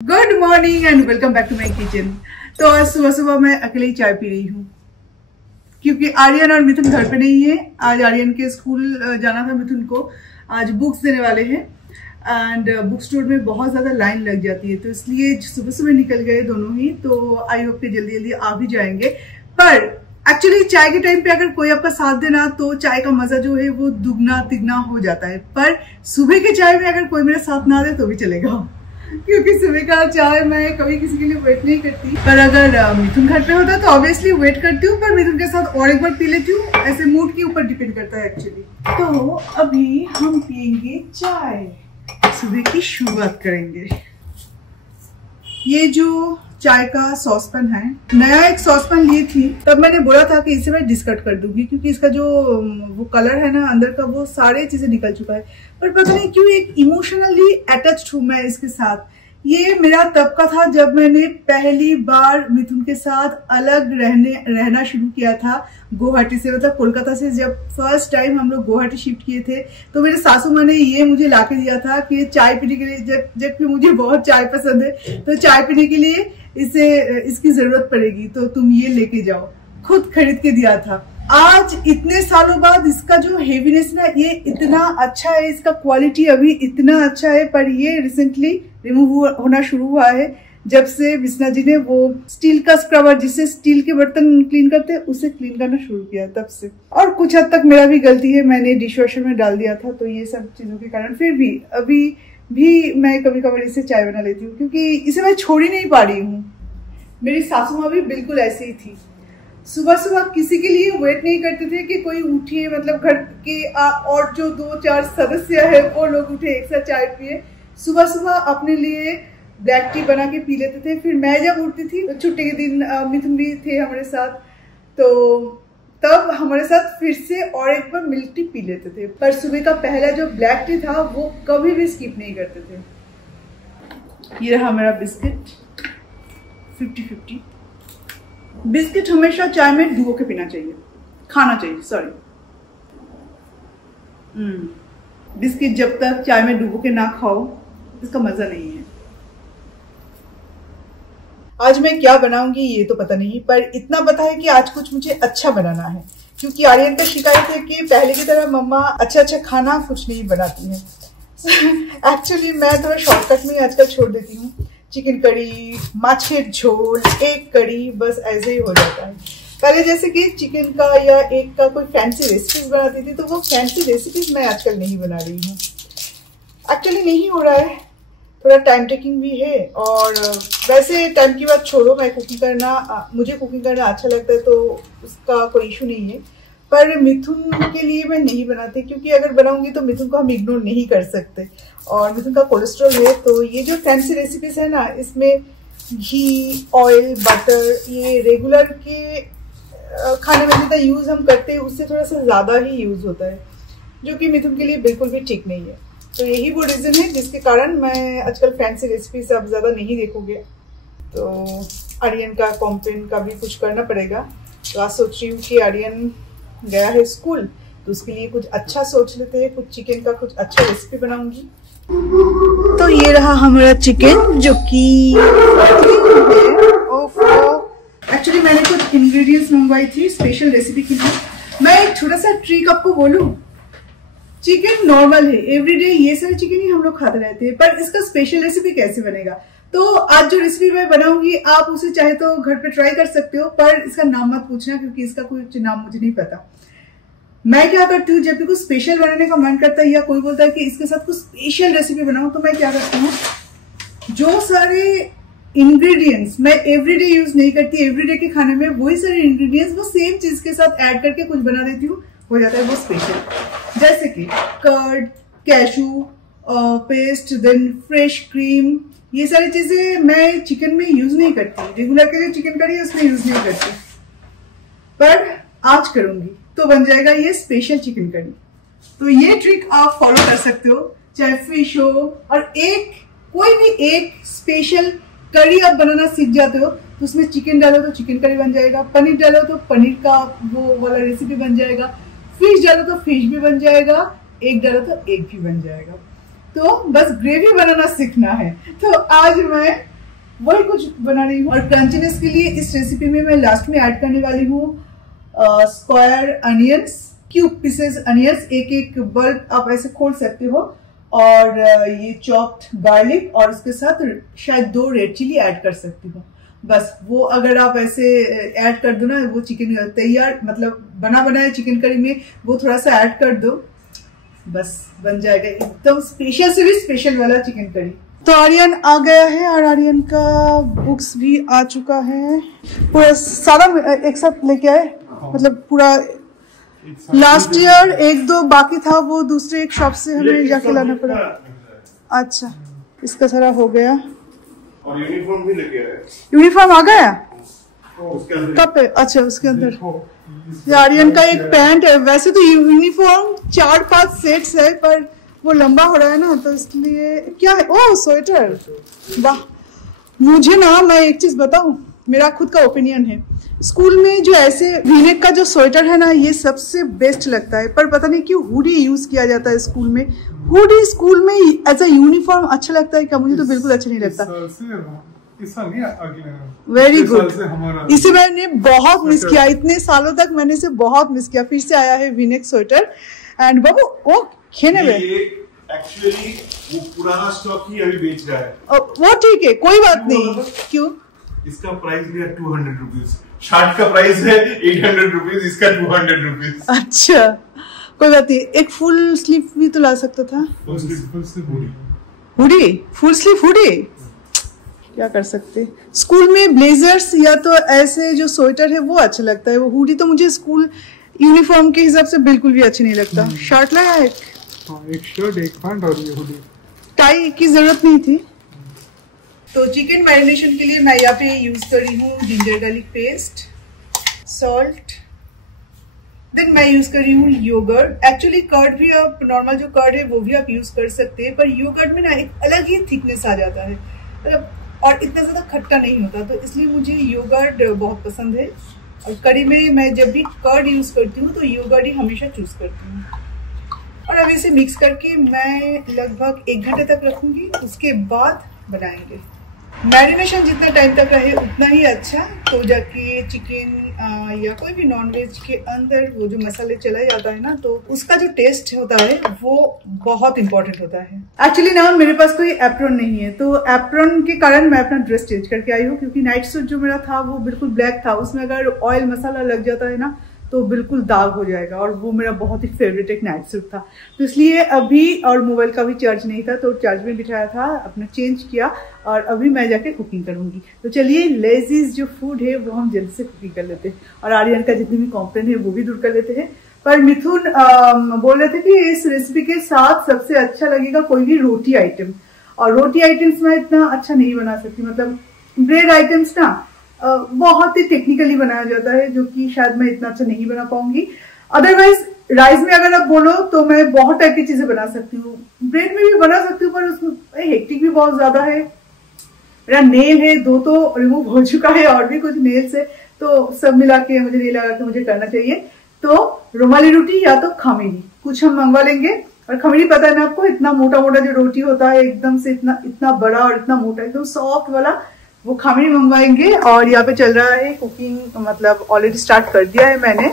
Good morning and welcome back to my kitchen. तो आज सुबह सुबह मैं अकेले ही चाय पी रही हूँ क्योंकि आर्यन और मिथुन घर पे नहीं है। आज आर्यन के स्कूल जाना था, मिथुन को आज बुक्स देने वाले हैं एंड बुक स्टोर में बहुत ज़्यादा लाइन लग जाती है, तो इसलिए सुबह सुबह निकल गए दोनों ही। तो आई होप कि जल्दी जल्दी आ भी जाएंगे। पर एक्चुअली चाय के टाइम पे अगर कोई आपका साथ देना तो चाय का मजा जो है वो दुगना तिगना हो जाता है। पर सुबह के चाय में अगर कोई मेरा साथ ना दे तो भी चलेगा, क्योंकि सुबह का चाय मैं कभी किसी के लिए वेट नहीं करती। पर अगर मिथुन घर पे होता तो ऑब्वियसली वेट करती हूँ, पर मिथुन के साथ और एक बार पी लेती हूँ। ऐसे मूड के ऊपर डिपेंड करता है एक्चुअली। तो अभी हम पियेंगे चाय, सुबह की शुरुआत करेंगे। ये जो चाय का सॉसपैन है, नया एक सॉसपैन ली थी, तब मैंने बोला था कि इसे मैं डिस्कट कर दूंगी क्योंकि इसका जो वो कलर है ना अंदर का, वो सारे चीजें निकल चुका है। पर पता नहीं क्यों एक इमोशनली अटैच्ड हूं मैं इसके साथ। ये मेरा तब का था जब मैंने पहली बार मिथुन के साथ अलग रहना शुरू किया था गुवाहाटी से। मतलब कोलकाता से जब फर्स्ट टाइम हम लोग गुवाहाटी शिफ्ट किए थे तो मेरे सासू माँ ने ये मुझे लाके दिया था कि चाय पीने के लिए, जबकि मुझे बहुत चाय पसंद है, तो चाय पीने के लिए इसकी जरूरत पड़ेगी तो तुम ये लेके जाओ। खुद खरीद के दिया था। आज इतने सालों बाद इसका जो हेवीनेस ना, ये इतना अच्छा है, इसका क्वालिटी अभी इतना अच्छा है। पर ये रिसेंटली रिमूव होना शुरू हुआ है जब से विष्णा जी ने वो स्टील का स्क्रबर, जिससे स्टील के बर्तन क्लीन करते हैं, उसे क्लीन करना शुरू किया तब से। और कुछ हद तक मेरा भी गलती है, मैंने डिश वॉशर में डाल दिया था, तो ये सब चीजों के कारण फिर भी अभी भी मैं कभी कभार इससे चाय बना लेती हूँ क्योंकि इसे मैं छोड़ ही नहीं पा रही हूँ। मेरी सासू माँ भी बिल्कुल ऐसी ही थी। सुबह सुबह किसी के लिए वेट नहीं करते थे कि कोई उठे, मतलब घर के और जो 2-4 सदस्य है वो लोग उठे एक साथ चाय पिए। सुबह सुबह अपने लिए ब्लैक टी बना के पी लेते थे। फिर मैं जब उठती थी तो छुट्टी के दिन मिथुन भी थे हमारे साथ, तो तब हमारे साथ फिर से और एक बार मिल्क टी पी लेते थे। पर सुबह का पहला जो ब्लैक टी था वो कभी भी स्किप नहीं करते थे। ये रहा मेरा बिस्किट 50-50। बिस्किट हमेशा चाय में डुबो के पीना चाहिए, खाना चाहिए, सॉरी। बिस्किट जब तक चाय में डुबो के ना खाओ इसका मजा नहीं है। आज मैं क्या बनाऊंगी ये तो पता नहीं, पर इतना पता है कि आज कुछ मुझे अच्छा बनाना है क्योंकि आर्यन का शिकायत है कि पहले की तरह मम्मा अच्छा खाना कुछ नहीं बनाती है। एक्चुअली मैं थोड़ा शॉर्टकट में आजकल छोड़ देती हूँ। चिकन करी, माछेर झोल, एक कड़ी, बस ऐसे ही हो जाता है। पहले जैसे कि चिकन का या एक का कोई फैंसी रेसिपीज बनाती थी, तो वो फैंसी रेसिपीज मैं आजकल नहीं बना रही हूँ। एक्चुअली नहीं हो रहा है, थोड़ा टाइम टेकिंग भी है। और वैसे टाइम की बात छोड़ो, मैं मुझे कुकिंग करना अच्छा लगता है तो उसका कोई इशू नहीं है। पर मिथुन के लिए मैं नहीं बनाती क्योंकि अगर बनाऊंगी तो मिथुन को हम इग्नोर नहीं कर सकते और मिथुन का कोलेस्ट्रॉल है। तो ये जो फैंसी रेसिपीज है ना, इसमें घी, ऑयल, बटर, ये रेगुलर के खाने में जितना यूज हम करते हैं उससे थोड़ा सा ज्यादा ही यूज होता है, जो कि मिथुन के लिए बिल्कुल भी ठीक नहीं है। तो यही वो रीजन है जिसके कारण मैं आजकल फैंसी रेसिपीज अब ज्यादा नहीं देखोगे। तो आर्यन का कॉम्प्लेन का भी कुछ करना पड़ेगा। तो आज सोच रही हूँ कि आर्यन गया है स्कूल तो उसके लिए कुछ अच्छा सोच लेते हैं, कुछ चिकन का कुछ अच्छा रेसिपी बनाऊंगी। तो ये रहा हमारा चिकन जो कि एक्चुअली मैंने कुछ इंग्रेडिएंट्स मंगवाई थी स्पेशल रेसिपी के लिए। मैं एक छोटा सा ट्रिक आपको बोलूं, चिकन नॉर्मल है, एवरीडे ये सारे चिकन ही हम लोग खाते रहते हैं, पर इसका स्पेशल रेसिपी कैसे बनेगा। तो आज जो रेसिपी मैं बनाऊंगी आप उसे चाहे तो घर पे ट्राई कर सकते हो, पर इसका नाम मत पूछना क्योंकि इसका कुछ नाम मुझे नहीं पता। मैं क्या करती हूँ, जब भी कुछ स्पेशल बनाने का मन करता है या कोई बोलता है कि इसके साथ कुछ स्पेशल रेसिपी बनाओ, तो मैं क्या करती हूँ, जो सारे इंग्रेडिएंट्स मैं एवरीडे यूज नहीं करती, एवरीडे के खाने में वही सारे इंग्रेडिएंट्स वो सेम चीज के साथ ऐड करके कुछ बना देती हूँ, हो जाता है वो स्पेशल। जैसे कि curd, cashew paste, then fresh cream, ये सारी चीजें मैं चिकन में यूज नहीं करती। रेगुलर के जो चिकन करी है उसमें यूज नहीं करती, पर आज करूंगी तो बन जाएगा ये स्पेशल चिकन करी। तो ये ट्रिक आप फॉलो कर सकते हो, चाहे फिश हो, और कोई भी एक स्पेशल करी आप बनाना सीख जाते हो तो उसमें चिकन डालो तो चिकन करी बन जाएगा, पनीर डालो तो पनीर का वो वाला रेसिपी बन जाएगा, फिश डालो तो फिश भी बन जाएगा, एग डालो तो एग भी बन जाएगा। तो बस ग्रेवी बनाना सीखना है। तो आज मैं वही कुछ बना रही हूँ। और क्रंचीनेस के लिए इस रेसिपी में मैं लास्ट में ऐड करने वाली हूँ square onions, cube pieces onions, एक एक बल्ब आप ऐसे खोल सकते हो, और ये चॉप्ड गार्लिक, और उसके साथ शायद 2 रेड चिली ऐड कर सकती हो। बस वो अगर आप ऐसे ऐड कर दो ना, वो चिकन तैयार, मतलब बना बनाया चिकन करी में वो थोड़ा सा ऐड कर दो, बस बन जाएगा एकदम स्पेशल से भी स्पेशल वाला चिकन करी। तो आर्यन आ गया है और आर्यन का बुक्स भी आ चुका है, पूरा सारा एक साथ लेके आए, मतलब पूरा लास्ट ईयर 1-2 बाकी था, वो दूसरे एक शॉप से हमें जाके लाना पड़ा। अच्छा, इसका सारा हो गया। और यूनिफॉर्म भी लेके आए। यूनिफॉर्म आ गया कब पे? अच्छा, उसके अंदर आर्यन का एक पैंट है। वैसे तो यूनिफॉर्म 4-5 सेट्स है, पर वो लंबा हो रहा है ना, तो इसलिए क्या है। ओह, स्वेटर, वाह। मुझे ना, मैं एक चीज बताऊं, मेरा खुद का ओपिनियन है, स्कूल में जो ऐसे वी-नेक का जो स्वेटर है ना, ये सबसे बेस्ट लगता है। पर पता नहीं क्यों हुडी यूज किया जाता है स्कूल में। हुडी स्कूल में एज अ यूनिफॉर्म अच्छा लगता है क्या? मुझे तो बिल्कुल अच्छा नहीं लगता। वेरी गुड, इसे मैंने बहुत मिस किया, इतने सालों तक मैंने इसे बहुत मिस किया। फिर से आया है वी-नेक स्वेटर, एंड बाबू ओ खेने में एक्चुअली वो पुराना स्टॉक ही अभी बेच रहा है। वो ठीक है, कोई बात नहीं। क्यों? इसका प्राइस भी है 200 रुपीज, शर्ट का प्राइस है 800 रुपीज, इसका 200 रुपीज। अच्छा, कोई बात नहीं। एक फुल स्लीव भी तो ला सकता था। Full sleeve hoodie, full sleeve hoodie, क्या कर सकते। स्कूल में ब्लेजर्स या तो ऐसे जो स्वेटर है वो अच्छा लगता है, वो हुडी तो मुझे स्कूल यूनिफॉर्म के हिसाब से बिल्कुल भी अच्छा नहीं लगता। शर्ट लाया एक शर्ट, एक पैंट और ये हुडी। टाई की जरूरत नहीं थी। तो चिकन मैरिनेशन के लिए मैं यहाँ पे यूज कर रही हूँ ginger garlic paste, salt, then मैं यूज कर रही हूँ योगर्ट। एक्चुअली कर्ड भी आप, नॉर्मल जो कर्ड है वो भी आप यूज कर सकते हैं, पर योगर्ट में ना एक अलग ही थिकनेस आ जाता है, मतलब और इतना ज्यादा खट्टा नहीं होता, तो इसलिए मुझे योगर्ट बहुत पसंद है। और करी में मैं जब भी कर्ड यूज करती हूँ तो योगर्ट ही हमेशा चूज करती हूँ। और अब इसे मिक्स करके मैं लगभग 1 घंटे तक रखूंगी, उसके बाद बनाएंगे। मैरिनेशन जितना टाइम तक रहे उतना ही अच्छा, तो जाके चिकन या कोई भी नॉनवेज के अंदर वो जो मसाले चला जाता है ना, तो उसका जो टेस्ट होता है वो बहुत इंपॉर्टेंट होता है। एक्चुअली ना मेरे पास कोई एप्रॉन नहीं है, तो एप्रॉन के कारण मैं अपना ड्रेस चेंज करके आई हूँ, क्योंकि नाइट सूट जो मेरा था वो बिल्कुल ब्लैक था, उसमें अगर ऑयल मसाला लग जाता है ना तो बिल्कुल दाग हो जाएगा, और वो मेरा बहुत ही फेवरेट एक नाइट सूट था। तो इसलिए अभी, और मोबाइल का भी चार्ज नहीं था तो चार्ज में बिठाया था, अपना चेंज किया, और अभी मैं जाके कुकिंग करूंगी। तो चलिए लेजीज जो फूड है वो हम जल्दी से कुकिंग कर लेते हैं, और आर्यन का जितने भी कॉम्प्लेन है वो भी दूर कर लेते हैं। पर मिथुन बोल रहे थे कि इस रेसिपी के साथ सबसे अच्छा लगेगा कोई भी रोटी आइटम, और रोटी आइटम्स मैं इतना अच्छा नहीं बना सकती, मतलब ब्रेड आइटम्स ना बहुत ही टेक्निकली बनाया जाता है, जो कि शायद मैं इतना अच्छा नहीं बना पाऊंगी। अदरवाइज राइस में अगर आप बोलो तो मैं बहुत टाइप की चीजें बना सकती हूँ, ब्रेड में भी बना सकती हूँ, पर उसमें हेक्टिक भी बहुत ज्यादा है। मेरा नेल है 2 तो रिमूव हो चुका है, और भी कुछ नेल्स है, तो सब मिला के मुझे नहीं लगा कि मुझे करना चाहिए। तो रुमाली रोटी या तो खमीरी कुछ हम मंगवा लेंगे। और खमीरी पता है ना आपको, इतना मोटा मोटा जो रोटी होता है, एकदम से इतना बड़ा और इतना मोटा, एकदम सॉफ्ट वाला, वो खमीरी मंगवाएंगे। और यहाँ पे चल रहा है कुकिंग, मतलब ऑलरेडी स्टार्ट कर दिया है मैंने।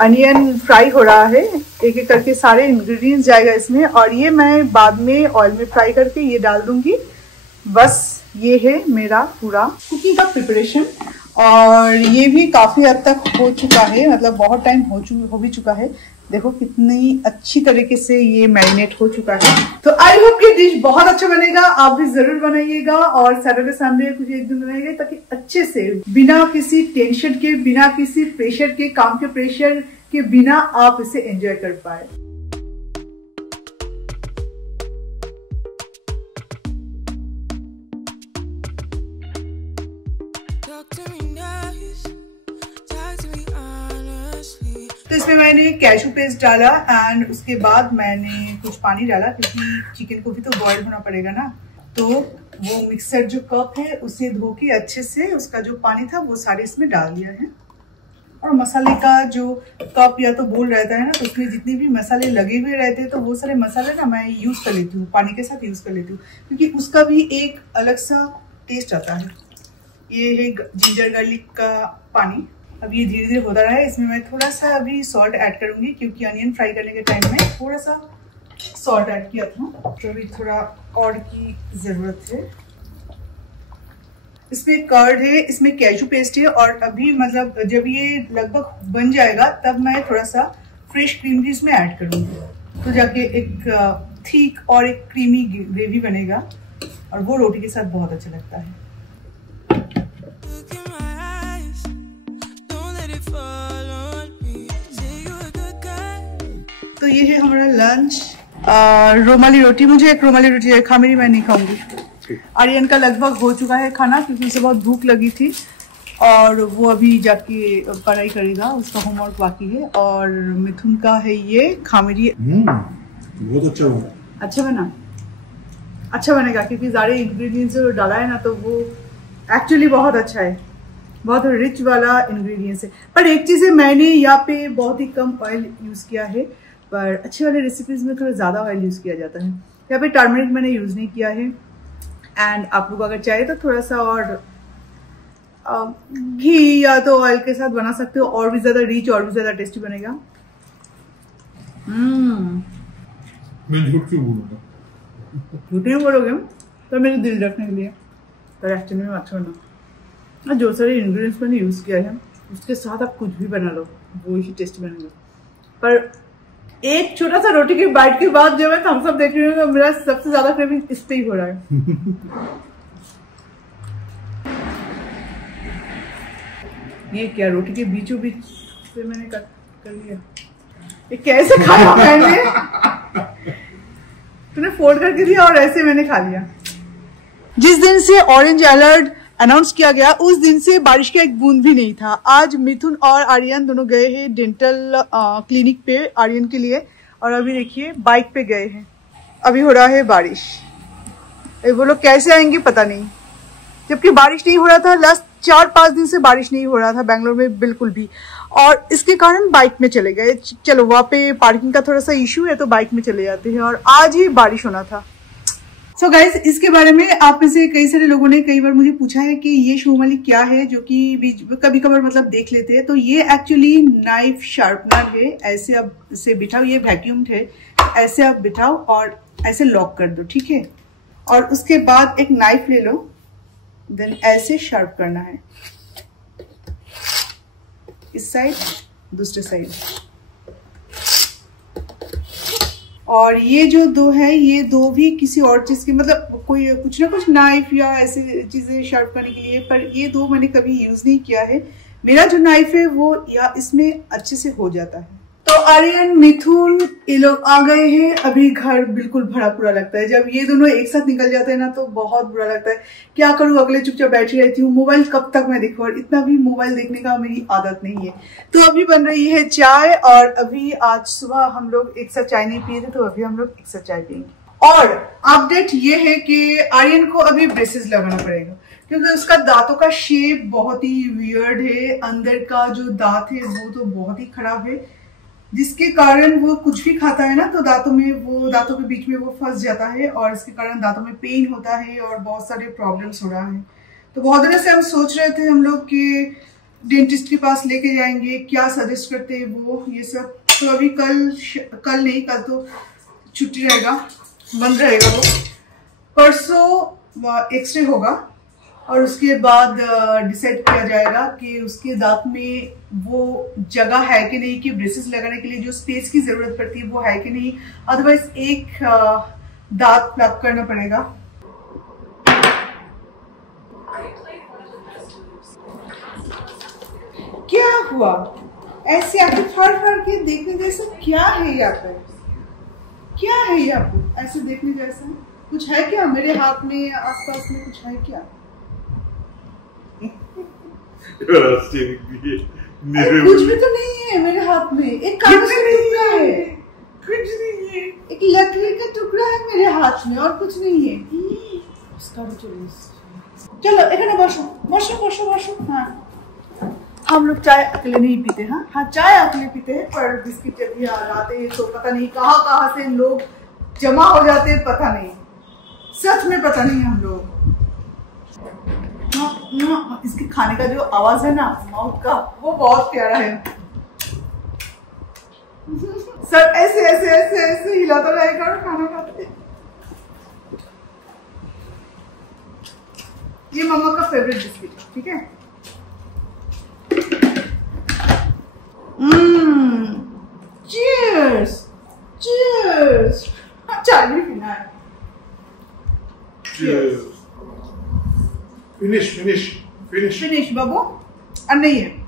अनियन फ्राई हो रहा है, एक एक करके सारे इंग्रेडिएंट्स जाएगा इसमें, और ये मैं बाद में ऑयल में फ्राई करके ये डाल दूंगी। बस ये है मेरा पूरा कुकिंग का प्रिपरेशन, और ये भी काफी हद तक हो चुका है, मतलब बहुत टाइम हो भी चुका है। देखो कितनी अच्छी तरीके से ये मैरिनेट हो चुका है। तो आई होप कि डिश बहुत अच्छा बनेगा, आप भी जरूर बनाइएगा, और सैटरडे संडे कुछ एक दिन बनाइएगा, ताकि अच्छे से बिना किसी टेंशन के, बिना किसी प्रेशर के, काम के प्रेशर के बिना आप इसे एंजॉय कर पाए। तो इसमें मैंने कैशू पेस्ट डाला, एंड उसके बाद मैंने कुछ पानी डाला, क्योंकि चिकन को भी तो बॉईल होना पड़ेगा ना। तो वो मिक्सर जो कप है उसे धो के अच्छे से उसका जो पानी था वो सारे इसमें डाल दिया है। और मसाले का जो कप या तो बोल रहता है ना, तो उसमें जितने भी मसाले लगे हुए रहते हैं, तो वो सारे मसाले ना मैं यूज कर लेती हूँ, पानी के साथ यूज कर लेती हूँ, क्योंकि उसका भी एक अलग सा टेस्ट आता है। ये है जिंजर गार्लिक का पानी। अब ये धीरे धीरे होता रहा है। इसमें मैं थोड़ा सा अभी सॉल्ट ऐड करूंगी क्योंकि अनियन फ्राई करने के टाइम में थोड़ा सा सॉल्ट ऐड किया था, तो अभी थोड़ा और की जरूरत है। इसमें कर्ड है, इसमें कैशू पेस्ट है, और अभी मतलब जब ये लगभग बन जाएगा तब मैं थोड़ा सा फ्रेश क्रीम भी इसमें ऐड करूंगी, तो जाके एक थिक और एक क्रीमी ग्रेवी बनेगा और वो रोटी के साथ बहुत अच्छा लगता है। तो ये है हमारा लंच। रोमाली रोटी, मुझे एक रोमाली रोटी है, खामेरी मैं नहीं खाऊंगी। आर्यन का लगभग हो चुका है खाना क्योंकि उसे बहुत भूख लगी थी और वो अभी जाके पढ़ाई करेगा, उसका होमवर्क बाकी है। और मिथुन का है ये खामेरी। बहुत अच्छा बना। अच्छा बना, अच्छा बनेगा क्योंकि सारे इंग्रेडिएंट्स जो डाला है ना तो वो एक्चुअली बहुत अच्छा है, बहुत रिच वाला इंग्रेडिएंट्स है। पर एक चीज़ है, मैंने यहाँ पे बहुत ही कम ऑयल यूज़ किया है, पर अच्छे वाले रेसिपीज में थोड़ा ज़्यादा ऑयल यूज़ किया जाता है। यहाँ पे टर्मरिक मैंने यूज़ नहीं किया है। एंड आप लोग अगर चाहे तो थोड़ा सा और घी या तो ऑयल के साथ बना सकते हो, और भी ज़्यादा रिच और भी ज़्यादा टेस्टी बनेगा। मैं झूठ क्यों बोलूँगा? झूठ नहीं बोलोगे तो मेरे दिल रखने के लिए, पर एक्चुअली में अच्छा बना। जो सारे इंग्रेडिएंट्स मैंने यूज़ किया है उसके साथ आप कुछ भी बना लो वो ही टेस्टी बनेगा। पर एक छोटा सा रोटी की बाइट के बाद जब मैं थम्स अप देख रही हूँ तो मेरा सबसे ज्यादा क्रेविंग इस पे ही हो रहा है। ये क्या रोटी के बीचों बीच से मैंने कर लिया, ये कैसे खाया मैंने? तूने फोल्ड करके दिया और ऐसे मैंने खा लिया। जिस दिन से ऑरेंज अलर्ट अनाउंस किया गया उस दिन से बारिश का एक बूंद भी नहीं था। आज मिथुन और आर्यन दोनों गए हैं डेंटल क्लिनिक पे आर्यन के लिए, और अभी देखिए बाइक पे गए हैं। अभी हो रहा है बारिश, वो लोग कैसे आएंगे पता नहीं, जबकि बारिश नहीं हो रहा था। लास्ट 4-5 दिन से बारिश नहीं हो रहा था बैंगलोर में बिल्कुल भी, और इसके कारण बाइक में चले गए। चलो वहाँ पे पार्किंग का थोड़ा सा इशू है तो बाइक में चले जाते हैं, और आज ही बारिश होना था। सो गाइज, इसके बारे में आप में से कई सारे लोगों ने कई बार मुझे पूछा है कि ये शोमाली क्या है, जो कि कभी कभार मतलब देख लेते हैं। तो ये एक्चुअली नाइफ शार्पनर है। ऐसे आप इसे बिठाओ, ये वैक्यूम्ड है, ऐसे आप बिठाओ और ऐसे लॉक कर दो, ठीक है। और उसके बाद एक नाइफ ले लो, देन ऐसे शार्प करना है, इस साइड दूसरे साइड। और ये जो दो है, ये दो भी किसी और चीज की, मतलब कोई कुछ ना कुछ नाइफ या ऐसे चीजें शार्प करने के लिए, पर ये दो मैंने कभी यूज नहीं किया है। मेरा जो नाइफ है वो या इसमें अच्छे से हो जाता है। तो आर्यन, मिथुन ये लोग आ गए हैं। अभी घर बिल्कुल भरा पूरा लगता है। जब ये दोनों एक साथ निकल जाते हैं ना तो बहुत बुरा लगता है। क्या करूं, अगले चुपचाप बैठी रहती हूँ, मोबाइल कब तक मैं देखूं, और इतना भी मोबाइल देखने का मेरी आदत नहीं है। तो अभी बन रही है चाय, और अभी आज सुबह हम लोग एक साथ चाय नहीं पिए थे तो अभी हम लोग एक साथ चाय पियेंगे। और अपडेट ये है कि आर्यन को अभी ब्रेसेस लगाना पड़ेगा क्योंकि उसका दांतों का शेप बहुत ही वियर्ड है। अंदर का जो दांत है वो तो बहुत ही खराब है, जिसके कारण वो कुछ भी खाता है ना तो दांतों के बीच में वो फंस जाता है, और इसके कारण दांतों में पेन होता है और बहुत सारे प्रॉब्लम्स हो रहा है। तो बहुत दिनों से हम सोच रहे थे हम लोग कि डेंटिस्ट के पास लेके जाएंगे, क्या सजेस्ट करते हैं वो, ये सब। तो अभी कल तो छुट्टी रहेगा, बंद रहेगा वो। परसों एक्सरे होगा और उसके बाद डिसाइड किया जाएगा कि उसके दांत में वो जगह है कि नहीं, कि ब्रेसेस लगाने के लिए जो स्पेस की जरूरत पड़ती है वो है कि नहीं। अदरवाइज एक दांत प्लग करना पड़ेगा। क्या हुआ? ऐसे आके फड़ के देखने जैसा क्या है यहाँ पे? क्या है यहाँ पे ऐसे देखने जैसा? कुछ है क्या मेरे हाथ में, आसपास में कुछ है क्या? कुछ भी तो नहीं है मेरे हाथ में। एक कागज का टुकड़ा है, कुछ नहीं है। एक लकड़ी का टुकड़ा है मेरे हाथ में और कुछ नहीं है। चलो एक बसो। हाँ, हम लोग चाय अकेले नहीं पीते। हाँ चाय अकेले पीते हैं, पर बिस्किट जब भी आते हैं तो पता नहीं कहाँ से लोग जमा हो जाते हैं, पता नहीं, सच में पता नहीं हम लोग। इसके खाने का जो आवाज है ना माउथ का, वो बहुत प्यारा है। सर ऐसे ऐसे ऐसे ऐसे हिलाता रहेगा और खाना खाते। ये मम्मा का फेवरेट बिस्किट, ठीक है। Cheers cheers. चाय भी पीना है। फिनिश फिनिश फिनिश फिनिश बाबू। और नहीं है